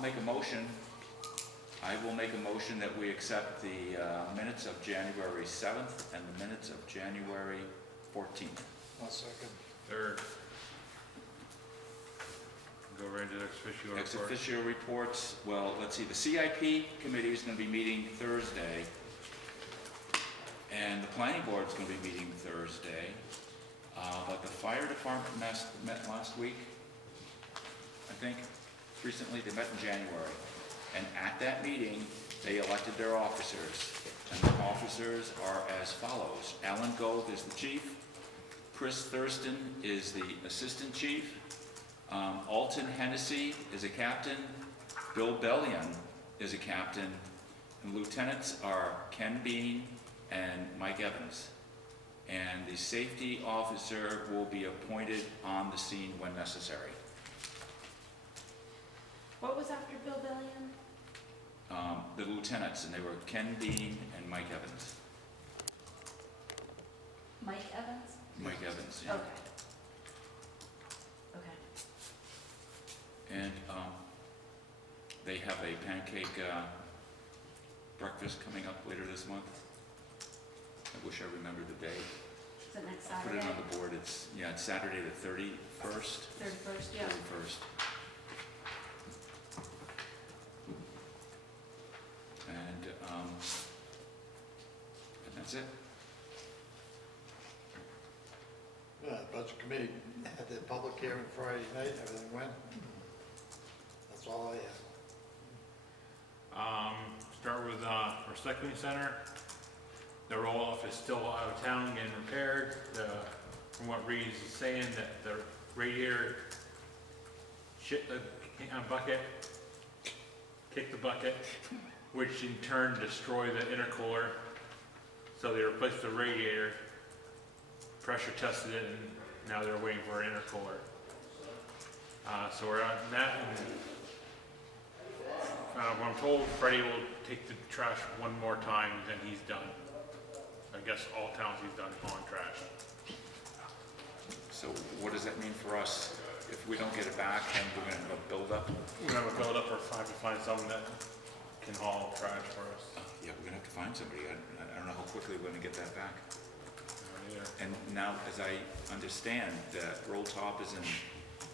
make a motion. I will make a motion that we accept the minutes of January 7th and the minutes of January 14th. I'll second. Third. Go right into ex officio Ex report. officio reports, well, let's see, the CIP committee is going to be meeting Thursday, and the planning board is going to be meeting Thursday, but the fire department met last week, I think, recently. They met in January, and at that meeting, they elected their officers, and the officers are as follows. Alan Gold is the chief, Chris Thurston is the assistant chief, Alton Hennessy is a captain, Bill Bellion is a captain, and lieutenants are Ken Bean and Mike Evans. And the safety officer will be appointed on the scene when necessary. What was after Bill Bellion? The lieutenants, and they were Ken Bean and Mike Evans. Mike Evans? Mike Evans, yeah. Okay. Okay. And they have a pancake breakfast coming up later this month. I wish I remembered the date. Is it next I'll put Saturday? it on the board. It's Saturday the 31st. 31st, yeah. 31st. And that's it. Yeah, budget committee had their public hearing Friday night, everything went. That's all I have. Start with our recycling center. The roll-off is still out of town getting repaired. From what Reeves is saying, that the radiator shit the bucket, kicked the bucket, which in turn destroyed the intercooler. So they replaced the radiator, pressure tested it, and now they're waiting for an intercooler. So we're on that, and I'm told Freddie will take the trash one more time, then he's done. I guess all towns he's done hauling trash. So what does that mean for us? If we don't get it back, and we're going to have a build-up? We're gonna have a build up or have to find someone that can haul trash for us. Yeah, we're going to have to find somebody. I don't know how quickly we're going to get that back. Yeah. And now, as I understand, Roll Top is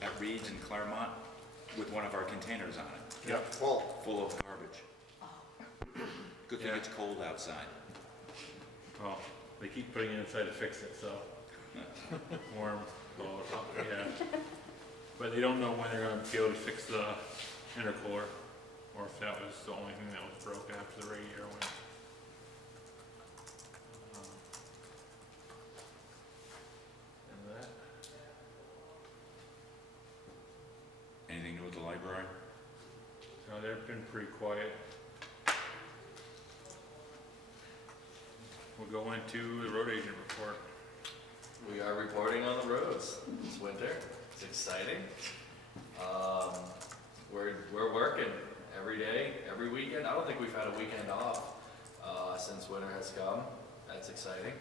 at Reed's in Claremont with one of our containers on it, Yep. Full. full of garbage. Good thing Yeah. it's cold outside. Well, they keep putting it inside to fix it, so warm, cold, hot, yeah. But they don't know when they're gonna be able to fix the intercooler, or if that was the only thing that was broken after the radiator went. And that. Anything new with the library? No, they've been pretty quiet. We'll go into the road agent report. We are reporting on the roads this winter. It's exciting. We're working every day, every weekend. I don't think we've had a weekend off since winter has come. That's exciting.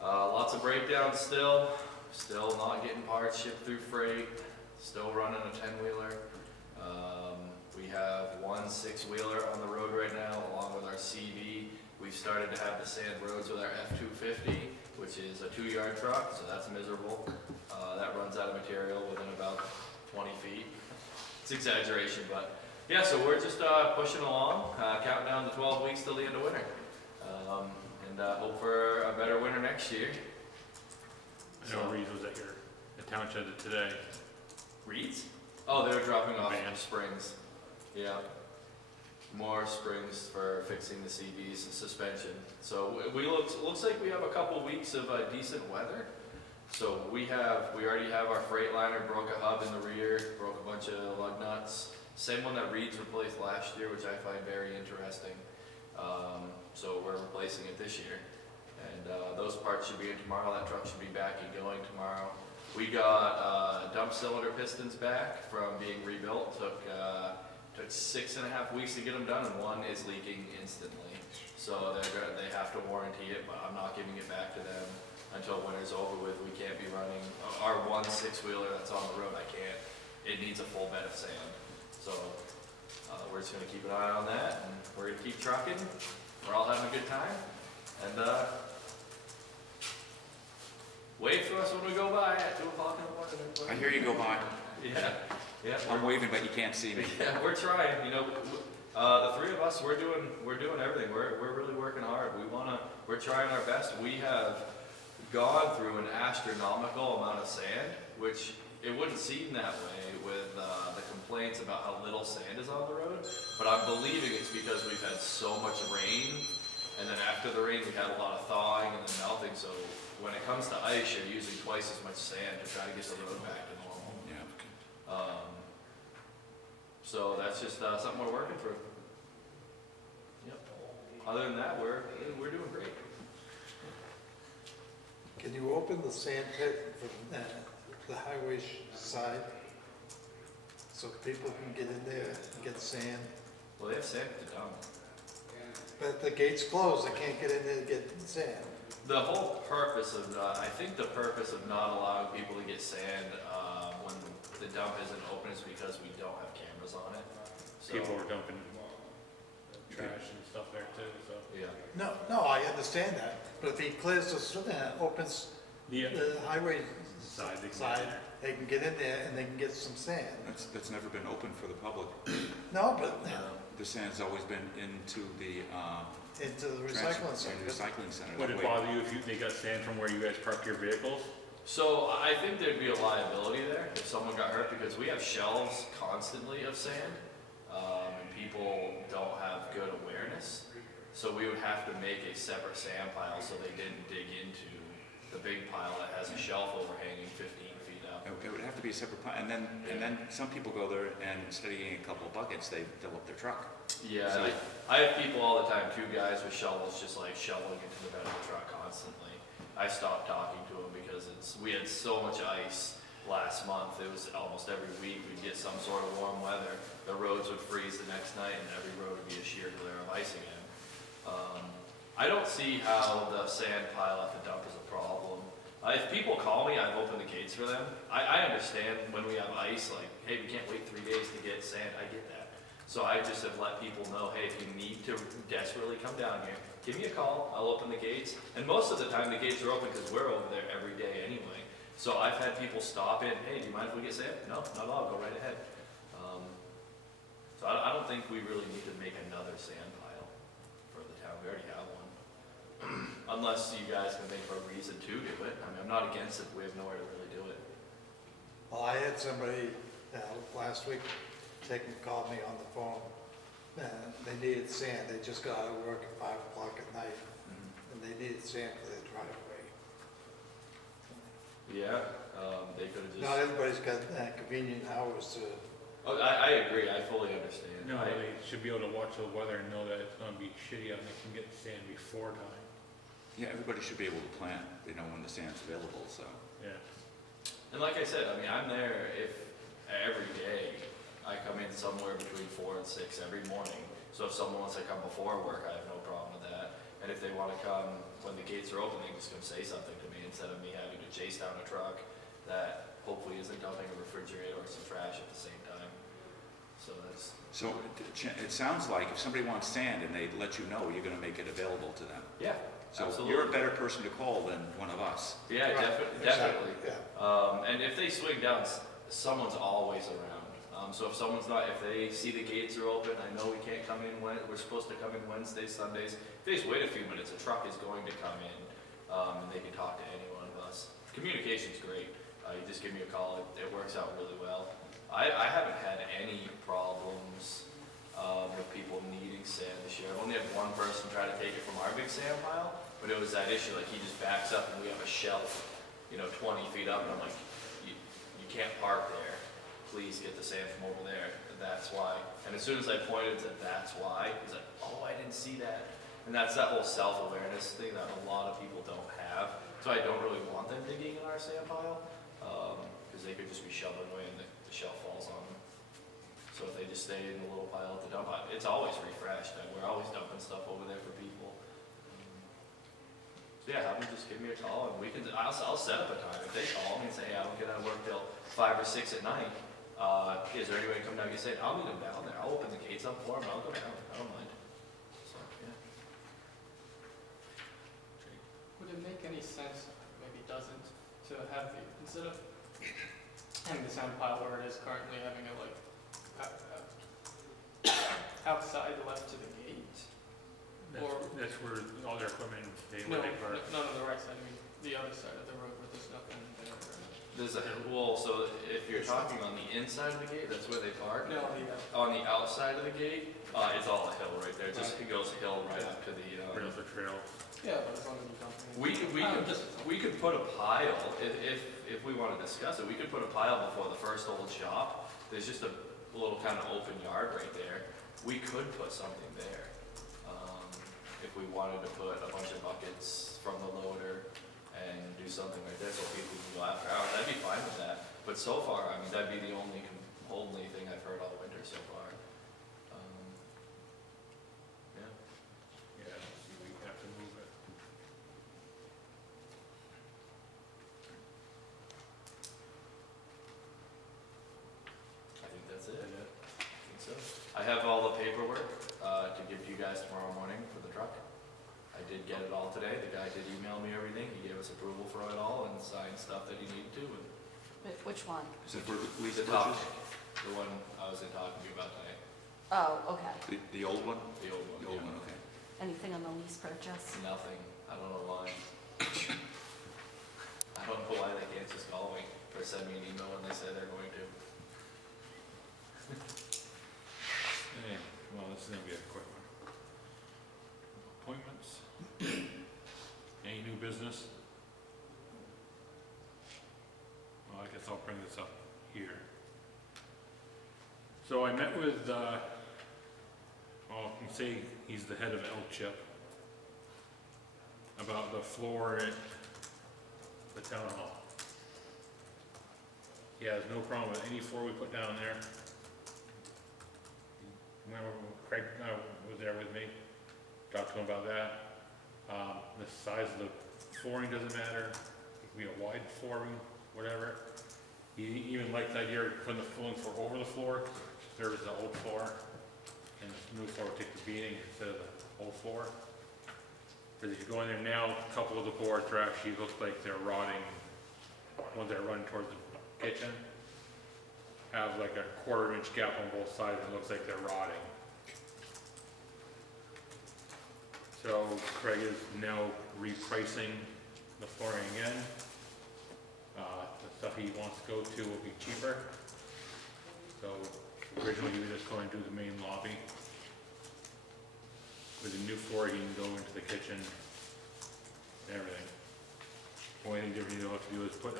Lots of breakdowns still. Still not getting parts shipped through freight. Still running a 10-wheeler. We have one 6-wheeler on the road right now, along with our CV. We've started to have to sand roads with our F-250, which is a 2-yard truck, so that's miserable. That runs out of material within about 20 feet. It's exaggeration, but yeah, so we're just pushing along, counting down to 12 weeks till the end of winter. And hope for a better winter next year. I know Reeves was at the town shed today. Reeds? Oh, they're dropping off Van. springs. Yeah. More springs for fixing the CVs and suspension. So looks like we have a couple weeks of decent weather. So we already have our Freightliner, broke a hub in the rear, broke a bunch of lug nuts. Same one that Reeds replaced last year, which I find very interesting. So we're replacing it this year. And those parts should be in tomorrow. That truck should be back and going tomorrow. We got dump cylinder pistons back from being rebuilt. Took 6.5 weeks to get them done, and one is leaking instantly. So they have to warranty it, but I'm not giving it back to them until winter's over with. We can't be running our one 6-wheeler that's on the road. I can't. It needs a full bed of sand. So we're just gonna keep an eye on that, and we're gonna keep trucking. We're all having a good time, and wave for us when we go by at 2:00 in the morning. I hear you go by. Yeah, yeah. I'm waving, but you can't see me. Yeah, we're trying. You know, the three of us, we're doing everything. We're really working hard. We're trying our best. We have gone through an astronomical amount of sand, which it wouldn't seem that way with the complaints about how little sand is on the road. But I'm believing it's because we've had so much rain, and then after the rain, we had a lot of thawing and then melting. So when it comes to ice, you're using twice as much sand to try to get the road back to normal. Yeah. So that's just something we're working through. Yep. Other than that, we're doing great. Can you open the sand pit from the highway side so people can get in there and get sand? Well, they have sand at the dump. But the gate's closed, they can't get in there to get sand. The whole purpose of, I think the purpose of not allowing people to get sand when the dump isn't open is because we don't have cameras on it. So, People were dumping trash and stuff there too, so. yeah. No, I understand that, but if he clears opens Yeah. the highway Side, they can get in side, there. they can get in there and they can get some sand. That's never been open for the public. No, but The sand's always been into the into the transfer- recycling center. recycling center. Would That it way- bother you if they got sand from where you guys park your vehicles? So I think there'd be a liability there if someone got hurt because we have shelves constantly of sand, and people don't have good awareness. So we would have to make a separate sand pile so they didn't dig into the big pile that has a shelf overhanging 15 feet up. It would have to be a separate, and then some people go there and instead of getting a couple of buckets, they fill up their truck. Yeah, So- and I have people all the time, 2 guys with shovels, just like shoveling into the bed of the truck constantly. I stopped talking to them because we had so much ice last month. It was almost every week we'd get some sort of warm weather. The roads would freeze the next night and every road would be a sheer glare of ice again. I don't see how the sand pile at the dump is a problem. If people call me, I've opened the gates for them. I understand when we have ice, like, hey, we can't wait 3 days to get sand. I get that. So I just have let people know, hey, if you need to desperately come down here, give me a call. I'll open the gates. And most of the time the gates are open because we're over there every day anyway. So I've had people stop in, hey, do you mind if we get sand? No, not at all. Go right ahead. So I don't think we really need to make another sand pile for the town. We already have one. Unless you guys can think of a reason to do it. I mean, I'm not against it. We have nowhere to really do it. Well, I had somebody last week called me on the phone. They needed sand. They just got out of work at 5 o'clock at night, and they needed sand for their driveway. Yeah, they could have just. Not everybody's got convenient hours to. Oh, I agree. I fully understand. No, they should be able to watch the weather and know that it's gonna be shitty out and they can get sand before time. Yeah, everybody should be able to plan. They know when the sand's available, so. Yeah. And like I said, I mean, I'm there if every day I come in somewhere between 4 and 6 every morning. So if someone wants to come before work, I have no problem with that. And if they want to come when the gates are open, they can just come say something to me instead of me having to chase down a truck that hopefully isn't dumping a refrigerator or some trash at the same time. So that's. So it sounds like if somebody wants sand and they let you know, you're gonna make it available to them. Yeah, So absolutely. you're a better person to call than one of us. Yeah, Right, definitely. Yeah. And if they swing down, someone's always around. So if someone's not, if they see the gates are open, I know we can't come in when, we're supposed to come in Wednesdays, Sundays. If they just wait a few minutes, a truck is going to come in, and they can talk to any one of us. Communication's great. You just give me a call, it works out really well. I haven't had any problems with people needing sand this year. I've only had one person try to take it from our big sand pile, but it was that issue, like he just backs up and we have a shelf, 20 feet up, and I'm like, you can't park there. Please get the sand from over there. And that's why. And as soon as I pointed to that's why, he's like, oh, I didn't see that. And that's that whole self-awareness thing that a lot of people don't have. So I don't really want them digging in our sand pile, because they could just be shoveling away and the shelf falls on them. So if they just stay in the little pile at the dump, it's always refreshed. And we're always dumping stuff over there for people. So yeah, have them just give me a call and I'll set up a time. If they call me and say, hey, I don't get out of work till 5 or 6 at night, Is there any way to come down? You say, I'll meet him down there. I'll open the gates up for him. I'll go down. I don't mind. So, yeah. Would it make any sense, maybe it doesn't, to have the, instead of having the sand pile where it is currently, having it like outside left to the gate? That's where all their equipment, No, they park. not on the right side, I mean, the other side of the road where there's nothing there. There's a, well, so if you're talking on the inside of the gate, that's where they park. No, On the outside of the gate, it's all a hill right there. It goes hill right up to the, Rails or trail. yeah, but as long as you don't. we could put a pile, if we want to discuss it, we could put a pile before the first old shop. There's just a little kind of open yard right there. We could put something there. If we wanted to put a bunch of buckets from the loader and do something like this, so people can go after hours, I'd be fine with that. But so far, I mean, that'd be the only thing I've heard all winter so far. Yeah. Yeah, we have to move it. I think that's it. I think so. I have all the paperwork to give to you guys tomorrow morning for the truck. I did get it all today. The guy did email me everything. He gave us approval for it all and signed stuff that he needed to. And Which one? Is it for lease the top, purchase? the one I was in talking to you about today, Oh, okay. The old one? the old one. The old yeah. one, okay. Anything on the lease purchase? Nothing. I don't know why. I don't know why they can't just call me or send me an email when they say they're going to. Yeah, well, this is gonna be a quick one. Appointments? Any new business? Well, I guess I'll bring this up here. So I met with, well, you can say he's the head of L-Chip, about the floor at the town hall. He has no problem with any floor we put down there. Remember, Craig was there with me, talked to him about that. The size of the flooring doesn't matter, it could be a wide flooring, whatever. He even liked the idea of putting the flooring floor over the floor, there was the old floor, and the new floor would take the beating instead of the old floor. Because if you go in there now, a couple of the boards are actually, look like they're rotting, ones that run towards the kitchen have like a 1/4 inch gap on both sides, and it looks like they're rotting. So Craig is now repricing the flooring again. The stuff he wants to go to will be cheaper. So originally he was just going to do the main lobby. With the new floor, he can go into the kitchen and everything. Only thing different he'll have to do is put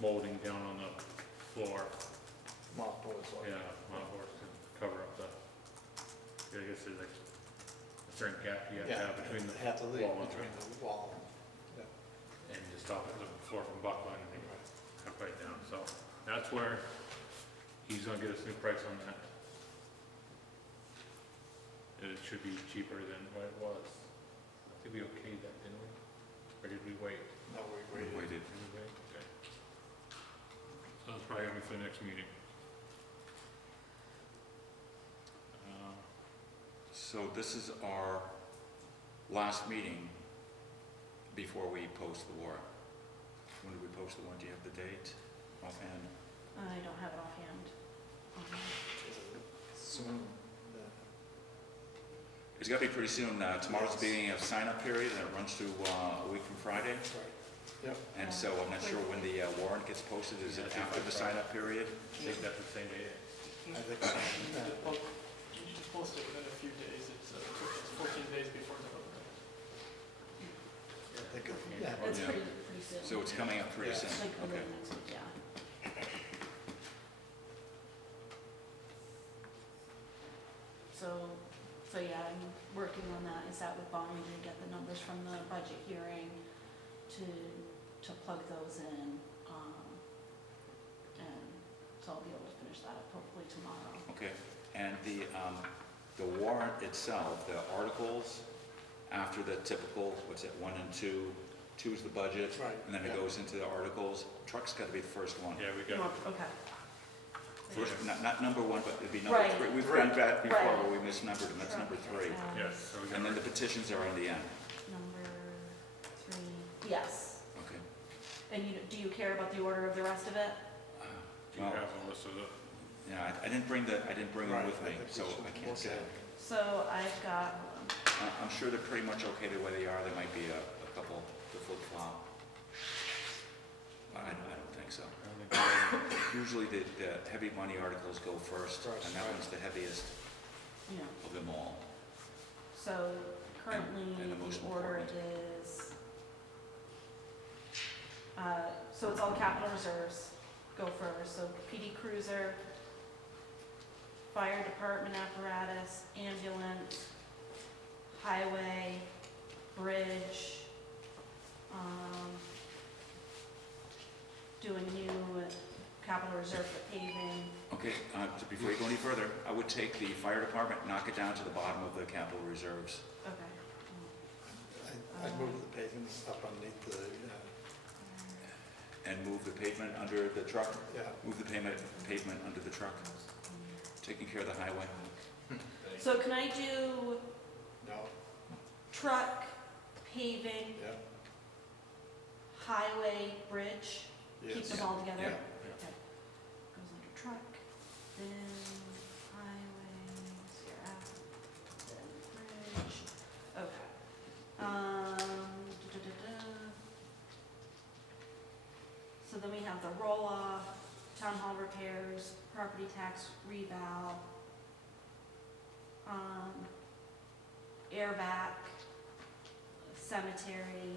molding down on the floor. Mothballs, like. Yeah, motherboards to cover up the, I guess there's like a certain gap you have to have between the Have to leave wall and between the wall. and just stop it, the floor from buckling and half right down. So that's where he's gonna get us a new price on that. And it should be cheaper than what it was. I think we okayed that, didn't we? Or did we wait? No, we We waited. waited. Did we wait? Okay. So that's probably gonna be for the next meeting. So this is our last meeting before we post the warrant. When do we post the warrant? Do you have the date offhand? I don't have it offhand. Soon. It's gotta be pretty soon. Tomorrow's the beginning of sign-up period, and it runs through a week from Friday. Right. Yep. And so I'm not sure when the warrant gets posted. Is it after the sign-up period? I think that's the same day. I think so. You just post it within a few days, it's 14 days before the vote. I think it- yeah. It's yeah. pretty soon. So it's coming up pretty Yeah. soon. Like Okay. early next week, yeah. So yeah, I'm working on that. I sat with Bonnie to get the numbers from the budget hearing to plug those in. And so I'll be able to finish that up hopefully tomorrow. Okay. And the warrant itself, the articles, after the typical, what's it, 1 and 2, 2 is the budget, Right. and then it Yeah. goes into the articles. Truck's gotta be the first one. Yeah, we You got, want- Okay. first, not number one, but it'd be number Right. three. We've done that before Right. where we misnumbered them, that's number three. Yes, so we got And then the petitions are on the end. Number 3, yes. Okay. And do you care about the order of the rest of it? Do you Well, have a list of the, yeah, I didn't bring them Right, with me, I think we so should I can't look say. at it. So I've got, hold on. I'm sure they're pretty much okay the way they are. There might be a couple to flip-flop. But I don't think so. I don't think Usually the heavy money articles go first, First, and that right. one's the heaviest Yeah. of them all. So currently, And the most the order important. is, so it's all capital reserves go first. So PD cruiser, fire department apparatus, ambulance, highway, bridge, doing new capital reserve for paving. Okay, so before you go any further, I would take the fire department, knock it down to the bottom of the capital reserves. Okay. I moved the pavement up underneath the, And move the pavement under the truck, yeah, move the pavement under the truck, taking care of the highway. So can I do no, truck, paving, yeah, highway, bridge? Keep yes. them all together? Yeah. Okay. Goes under truck, then highway, CRF, then bridge. Okay. So then we have the roll-off, town hall repairs, property tax reval, airback, cemetery,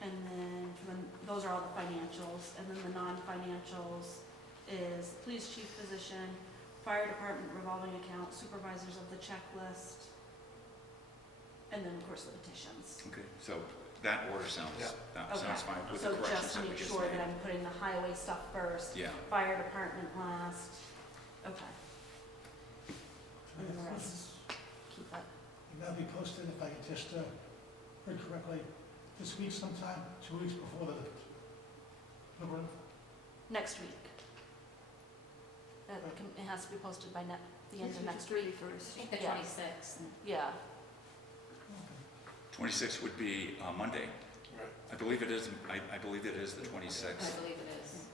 and then those are all the financials, and then the non-financials is police chief position, fire department revolving account, supervisors of the checklist, and then of course the petitions. Okay, so that order sounds, Yeah. that Okay. sounds fine with the So corrections just that we make just sure that made. I'm putting the highway stuff first, Yeah, fire department last, okay. And then the rest, keep that. That'll be posted, if I could just heard correctly, this week sometime, 2 weeks before the Liberal. Next week. It has to be posted by the end of next week. I think the Yeah. 26th. Yeah, 26 would be Monday. Right. I believe it is, I believe it is the I 26th. believe it is.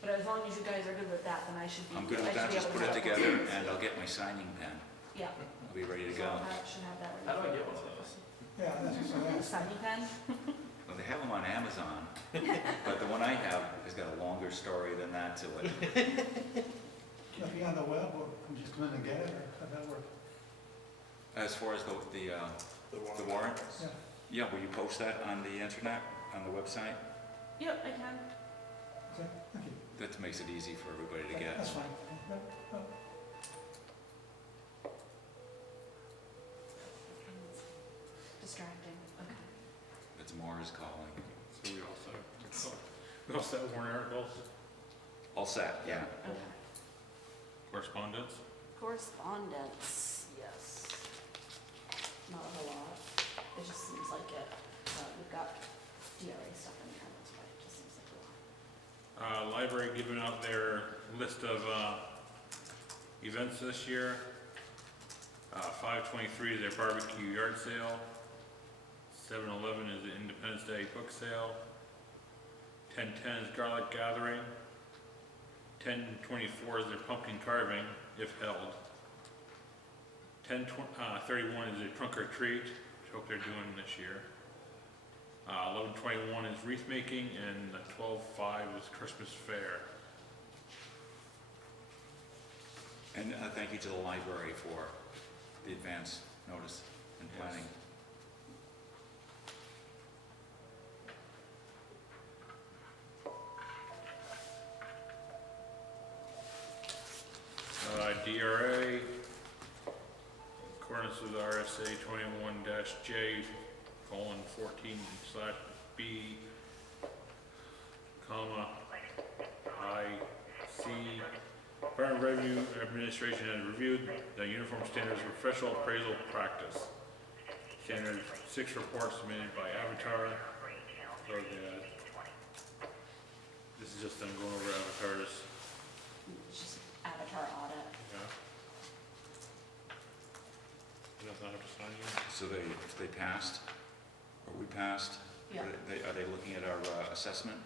but as long as you guys are good with that, then I should be. I'm good I with should that, be just able put to it have together posted. and I'll get my signing pen. Yeah. I'll be ready to So go. I should have that ready. How do I get one of those? Yeah, that's what I asked. Signing pen? Well, they have them on Amazon, but the one I have has got a longer story than that to it. Can it be on the web, or can you just come in and get it, or how'd that work? As far as the warrant? Yeah, Yeah, will you post that on the internet, on the website? Yep, I can. okay, thank you. That makes it easy for everybody to get. That's fine. Yep, yep. Distracting, okay. That's Mars calling. so we also have warrant articles, All set, yeah. Okay. correspondence. Correspondence, yes. Not a whole lot. It just seems like it. We've got DRA stuff in there, that's why it just seems like a lot. Library giving out their list of events this year. 5/23 is their barbecue yard sale. 7/11 is the Independence Day book sale. 10/10 is garlic gathering. 10/24 is their pumpkin carving, if held. 10/31 is their trunk or treat, which I hope they're doing this year. 11/21 is wreath making, and 12/5 is Christmas fair. And thank you to the library for the advance notice and Yes. planning. DRA, in accordance with RSA 21-J:14/B, I/C. Department of Revenue Administration has reviewed the uniform standards for professional appraisal practice. Standard 6 report submitted by Avatar. So the is just them going over avatars. It's just avatar audit. Yeah. Does not have to sign you? So they passed, or we passed? Yeah. Are they looking at our assessment?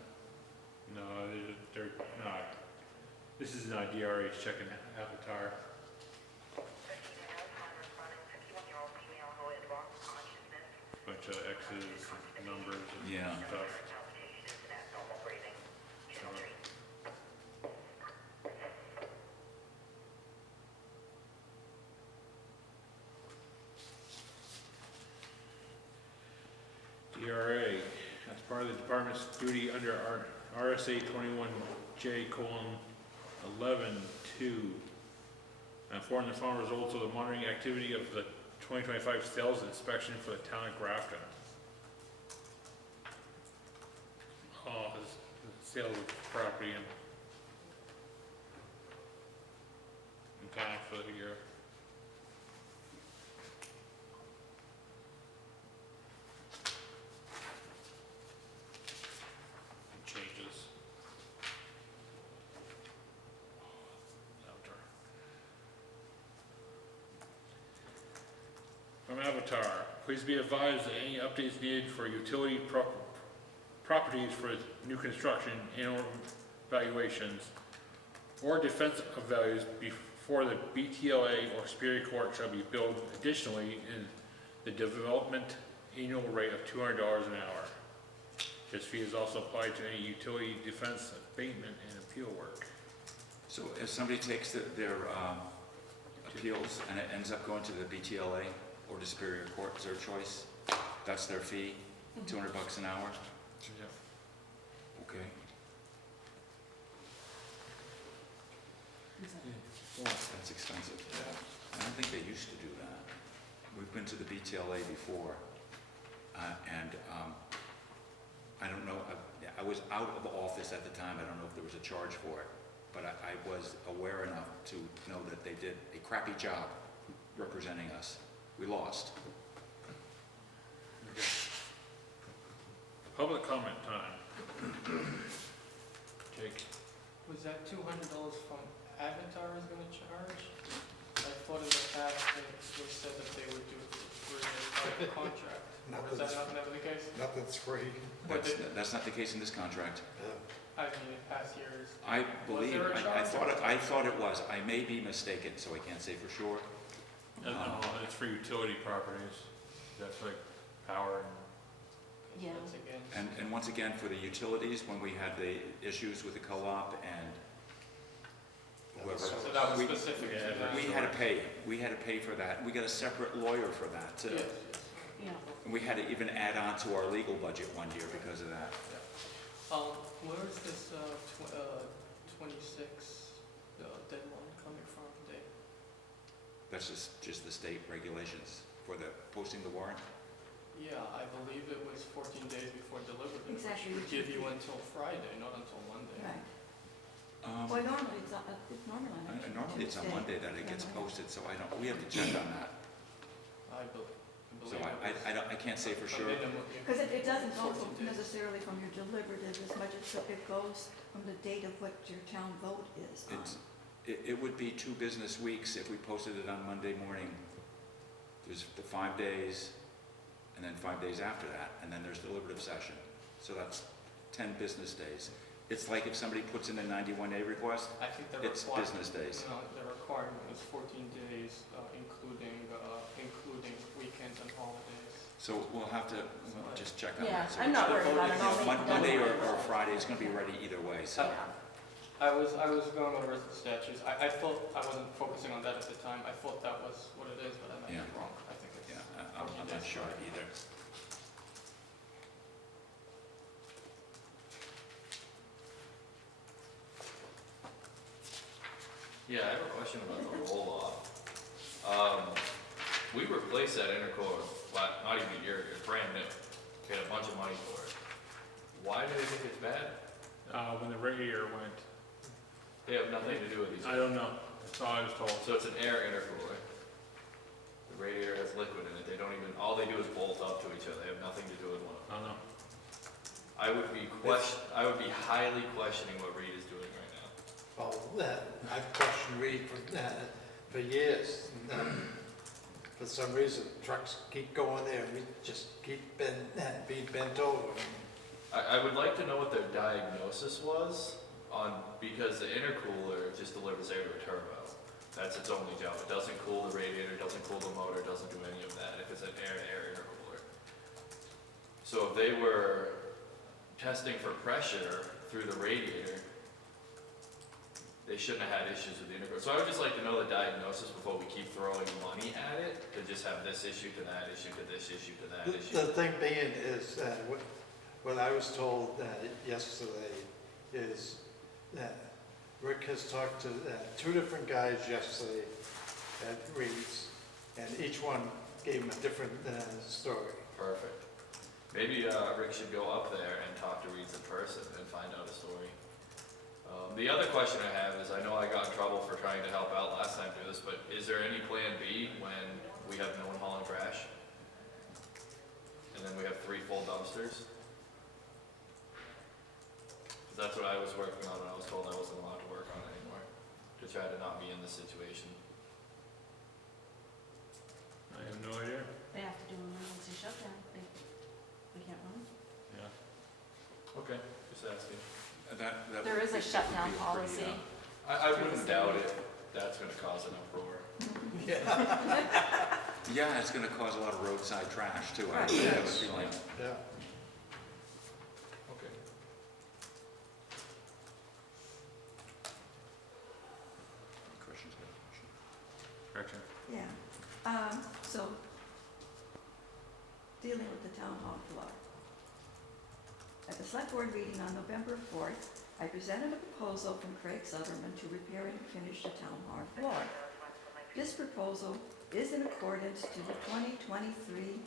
No, they're not. This is not DRH checking avatar. Bunch of X's, and numbers and Yeah. stuff. DRA, that's part of the department's duty under our RSA 21J:11(2). Inform the final results of the monitoring activity of the 2025 sales inspection for the town of Grafton. Oh, it's sale of property in town for the year. Changes. Avatar. From Avatar, please be advised that any updates needed for utility properties for new construction and/or valuations or defense of values before the BTLA or Superior Court shall be billed additionally in the development annual rate of $200 an hour. This fee is also applied to any utility defense abatement and appeal work. So if somebody takes their appeals and it ends up going to the BTLA or the Superior Court, is their choice? That's their fee, $200 an hour? Okay. That's expensive. I don't think they used to do that. We've been to the BTLA before, and I don't know, I was out of office at the time, I don't know if there was a charge for it, but I was aware enough to know that they did a crappy job representing us. We lost. Public comment time. Jake? Was that $200 from Avatar is gonna charge? I thought in the past it was said that they would do it for the contract. Or is that not never the case? Nothing's free. That's not the case in this contract. I mean, in past years. I believe, there a I charge? thought it was. I may be mistaken, so I can't say for sure. No, it's for utility properties. That's like power and Yeah. Once again. And once again, for the utilities, when we had the issues with the co-op and whoever. So that was we- specific to yeah, that? We had to pay for that. We got a separate lawyer for that too. Yes, Yeah. And we had to even add on to our legal budget one year because of that. Where is this, 26, deadline coming from, Dave? That's just the state regulations for the posting the warrant. Yeah, I believe it was 14 days before delivery. Exactly. Which would give you until Friday, not until Monday. Right. Um, Well, normally it's on Normally it's on Tuesday. Monday that it gets posted, so we have to check on that. I believe So it was. I can't say for a sure. minimum, yeah. Because it doesn't go 14 days. necessarily from your deliberative as much as it goes from the date of what your town vote is on. It would be 2 business weeks if we posted it on Monday morning. There's the 5 days, and then 5 days after that, and then there's deliberative session. So that's 10 business days. It's like if somebody puts in a 91A request, I think the it's business days. No, the requirement is 14 days, including weekends and holidays. So we'll have to just check on Yeah, that. So I'm not it's- worried about it. I'll make it Monday done. or Friday is gonna be ready either way, so. Yeah. I was going over the statutes. I thought I wasn't focusing on that at the time. I thought that was what it is, but I might be Yeah. wrong. I think it's. Yeah, I'm not sure either. Yeah, I have a question about the roll-off. We replaced that intercooler, not even a year ago, it's brand new. Paid a bunch of money for it. Why do they think it's bad? when the radiator went. They have nothing to do with these. I don't know. That's all I was told. So it's an air intercooler. The radiator has liquid in it. They don't even, all they do is bolt up to each other. They have nothing to do with one I don't know. another. I would be highly questioning what Reed is doing right now. Well, I've questioned Reed for years. For some reason, trucks keep going there, and we just keep being bent over. I would like to know what their diagnosis was because the intercooler just delivers air to a turbo. That's its only job. It doesn't cool the radiator, doesn't cool the motor, doesn't do any of that if it's an air-to-air intercooler. So if they were testing for pressure through the radiator, they shouldn't have had issues with the intercooler. So I would just like to know the diagnosis before we keep throwing money at it, to just have this issue to that issue to this issue to that issue. The thing being is, what I was told yesterday is that Rick has talked to two different guys yesterday at Reed's, and each one gave him a different story. Perfect. Maybe Rick should go up there and talk to Reed's in person and find out a story. The other question I have is, I know I got in trouble for trying to help out last time do this, but is there any plan B when we have no one hauling trash? And then we have 3 full dumpsters? 'Cause that's what I was working on, and I was told I wasn't allowed to work on it anymore, to try to not be in this situation. I have no idea. They have to do an emergency shutdown. They can't run. Yeah. Okay, just asking. That There would is a be- shutdown would be policy. pretty, I wouldn't doubt it. That's gonna cause an uproar. Yeah, it's gonna cause a lot of roadside trash too, I Right. have a Yes. feeling. Yeah. Okay. Christian's got a question. Correction. Yeah, so, dealing with the town hall floor. At the select board meeting on November 4th, I presented a proposal from Craig Sutherland to repair and finish the town hall floor. This proposal is in accordance to the 2023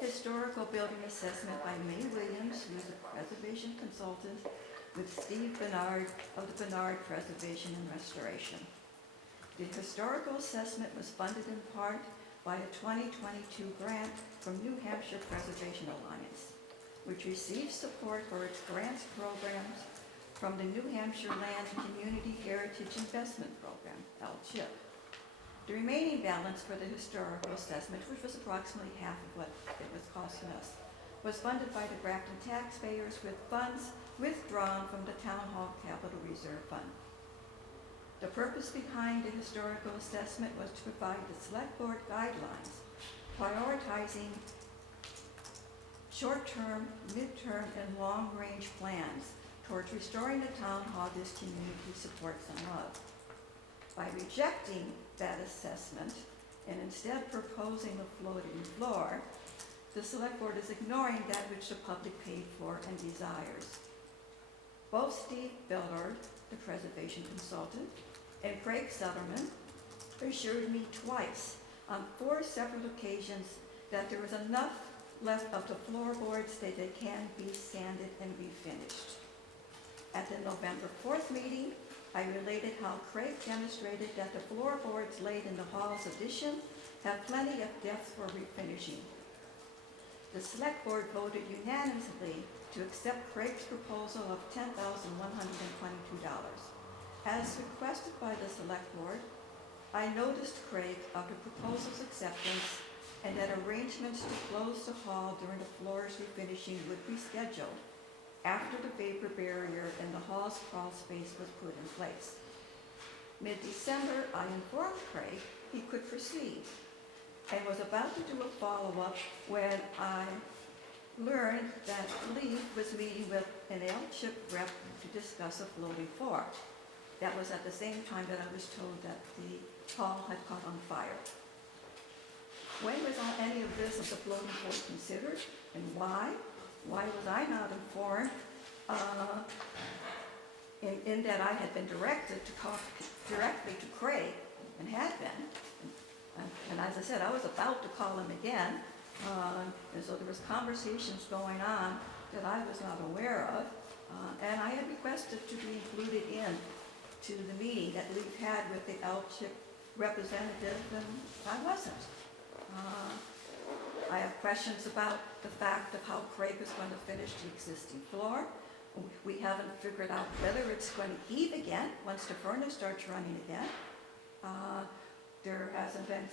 historical building assessment by May Williams, who is a preservation consultant, with Steve Bernard of the Bernard Preservation and Restoration. The historical assessment was funded in part by a 2022 grant from New Hampshire Preservation Alliance, which receives support for its grants programs from the New Hampshire Land and Community Heritage Investment Program, LCHIP. The remaining balance for the historical assessment, which was approximately half of what it was costing us, was funded by the Grafton taxpayers with funds withdrawn from the Town Hall Capital Reserve Fund. The purpose behind the historical assessment was to provide the select board guidelines, prioritizing short-term, mid-term, and long-range plans towards restoring the town hall this community supports and loves. By rejecting that assessment and instead proposing a floating floor, the select board is ignoring that which the public paid for and desires. Both Steve Bellard, the preservation consultant, and Craig Sutherland assured me twice on 4 separate occasions that there was enough left of the floorboards that they can be sanded and refinished. At the November 4th meeting, I related how Craig demonstrated that the floorboards laid in the hall's addition have plenty of depth for refinishing. The select board voted unanimously to accept Craig's proposal of $10,122. As requested by the select board, I noticed Craig of the proposal's acceptance and that arrangements to close the hall during the floor's refinishing would be scheduled after the vapor barrier in the hall's crawl space was put in place. Mid-December, I informed Craig he could proceed and was about to do a follow-up when I learned that Lee was meeting with an LCHIP rep to discuss a floating floor. That was at the same time that I was told that the hall had caught on fire. When was any of this of the floating floor considered, and why? Why was I not informed? In that I had been directed to talk directly to Craig, and had been. And as I said, I was about to call him again, and so there was conversations going on that I was not aware of, and I had requested to be included in to the meeting that we've had with the LCHIP representative, and I wasn't. I have questions about the fact of how Craig is going to finish the existing floor. We haven't figured out whether it's going to heave again once the furnace starts running again. There hasn't been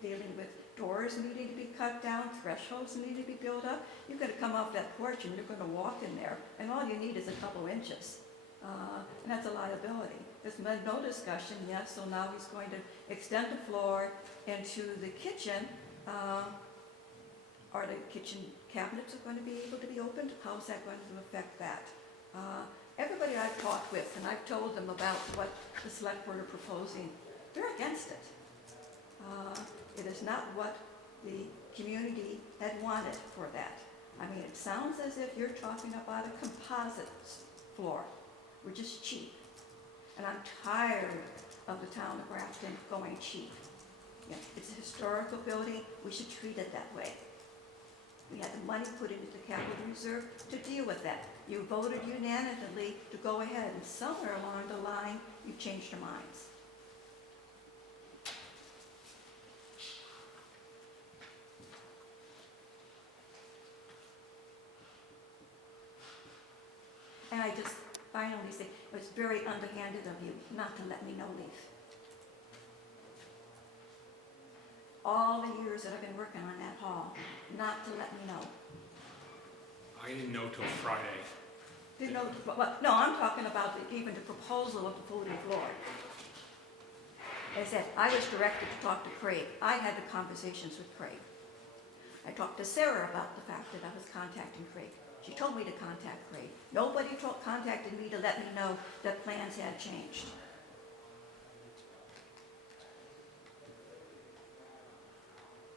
dealing with doors needing to be cut down, thresholds need to be built up. You're going to come off that porch and you're going to walk in there, and all you need is a couple inches. And that's a liability. There's been no discussion yet, so now he's going to extend the floor into the kitchen. Are the kitchen cabinets are going to be able to be opened? How's that going to affect that? Everybody I've talked with, and I've told them about what the select board are proposing, they're against it. It is not what the community had wanted for that. I mean, it sounds as if you're talking about a composite floor, which is cheap. And I'm tired of the town of Grafton going cheap. Yeah, it's a historical building, we should treat it that way. We had the money put into the capital reserve to deal with that. You voted unanimously to go ahead, and somewhere along the line, you changed your minds. And I just finally say, it was very underhanded of you not to let me know, Leaf. All the years that I've been working on that hall, not to let me know. I didn't know till Friday. Didn't know, no, I'm talking about even the proposal of the podium floor. As I said, I was directed to talk to Craig. I had the conversations with Craig. I talked to Sarah about the fact that I was contacting Craig. She told me to contact Craig. Nobody contacted me to let me know that plans had changed.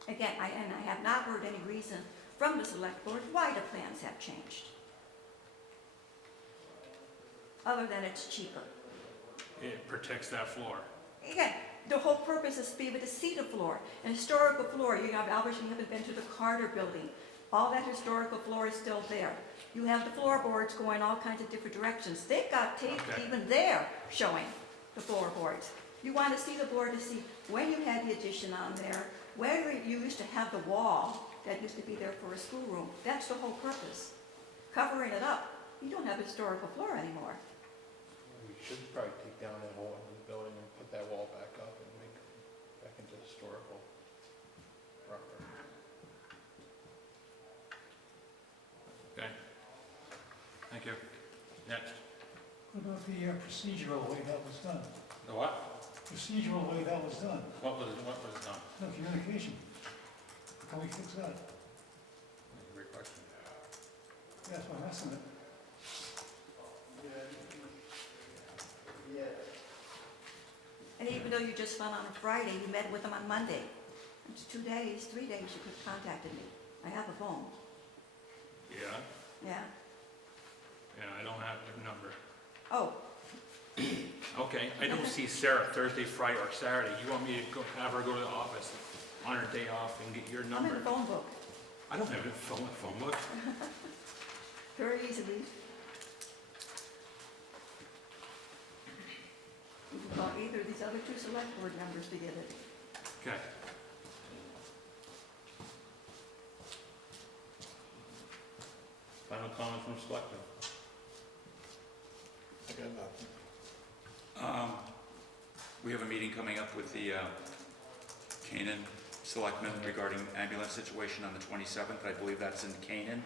Again, I have not heard any reason from the select board why the plans have changed. Other than it's cheaper. It protects that floor. Again, the whole purpose is to be able to see the floor. An historical floor, obviously you haven't been to the Carter building. All that historical floor is still there. You have the floorboards going all kinds of different directions. They've got tape even there showing the floorboards. You want to see the board to see when you had the addition on there, where you used to have the wall that used to be there for a schoolroom. That's the whole purpose. Covering it up. You don't have a historical floor anymore. We should probably take down that whole end of the building and put that wall back up and make it back into historical proper. Okay. Thank you. Next. What about the procedural way that was done? The what? Procedural way that was done, What was done? no communication. How can we fix that? Great question. That's what I'm asking it. And even though you just went on a Friday, you met with them on Monday. It's 2 days, 3 days you could have contacted me. I have a phone. Yeah? Yeah. Yeah, I don't have your number. Oh, Okay, I don't see Sarah Thursday, Friday, or Saturday. You want me to go, have her go to the office on her day off and get your I'm number? in the phone book. I don't have a phone book. Very easily. You can call either of these other two select board members to get it. Okay. Final comment from Selectmen. I got nothing. We have a meeting coming up with the Canaan Selectmen regarding ambulance situation on the 27th. I believe that's in Canaan.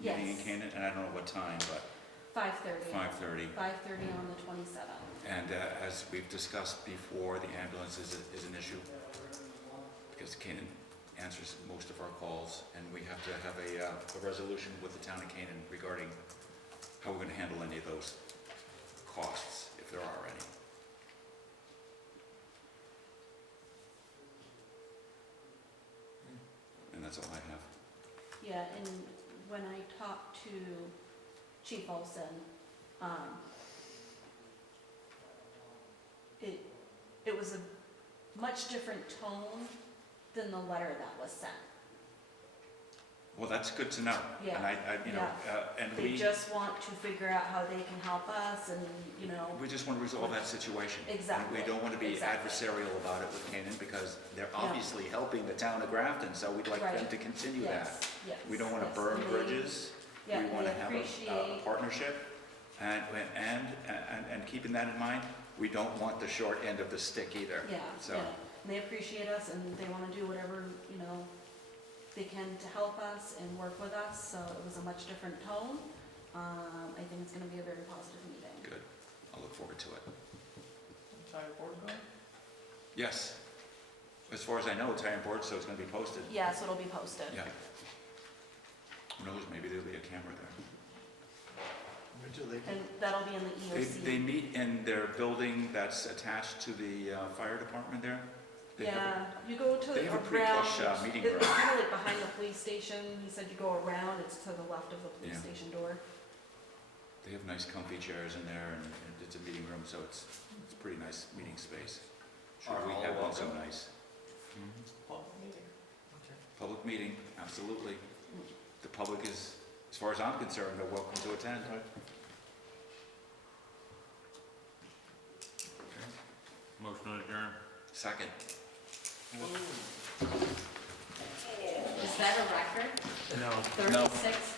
Meeting in Yes. Canaan, and I don't know what time, but 5:30. 5:30. 5:30 on the 27th. And as we've discussed before, the ambulance is an issue because Canaan answers most of our calls, and we have to have a resolution with the town of Canaan regarding how we're going to handle any of those costs, if there are any. And that's all I have. Yeah, and when I talked to Chief Olson, it was a much different tone than the letter that was sent. Well, that's good to know. Yeah, And you know, and They just want to figure out how they can help us and, you know, we just want to resolve that situation. Exactly, And we don't want to be exactly. adversarial about it with Canaan because they're Yeah. obviously helping the town of Grafton, so we'd like them Right. to continue that. yes, yes. We don't want to yes, burn and they- bridges. Yeah, We want to they have a appreciate, partnership. And keeping that in mind, we don't want the short end of the stick either. yeah, So, yeah. And they appreciate us and they want to do whatever, you know, they can to help us and work with us, so it was a much different tone. I think it's gonna be a very positive meeting. good. I'll look forward to it. Entire board going? Yes. As far as I know, it's high on board, so it's going to be posted. Yeah, so it'll be posted. Yeah. Who knows, maybe there'll be a camera there. Where do they, And that'll be in the EOC. They meet in their building that's attached to the fire department there. They have a- Yeah, you go to they have a pretty around, plush, meeting it's room. kind of like behind the police station. He said you go around, it's to the left of the police Yeah. station door. They have nice comfy chairs in there and it's a meeting room, so it's a pretty nice meeting space. Sure, Are we all have one so welcome? nice. Public meeting. Public meeting, absolutely. The public is, as far as I'm concerned, they're welcome to attend. Motion to adjourn. Second. Is that a record? No. 36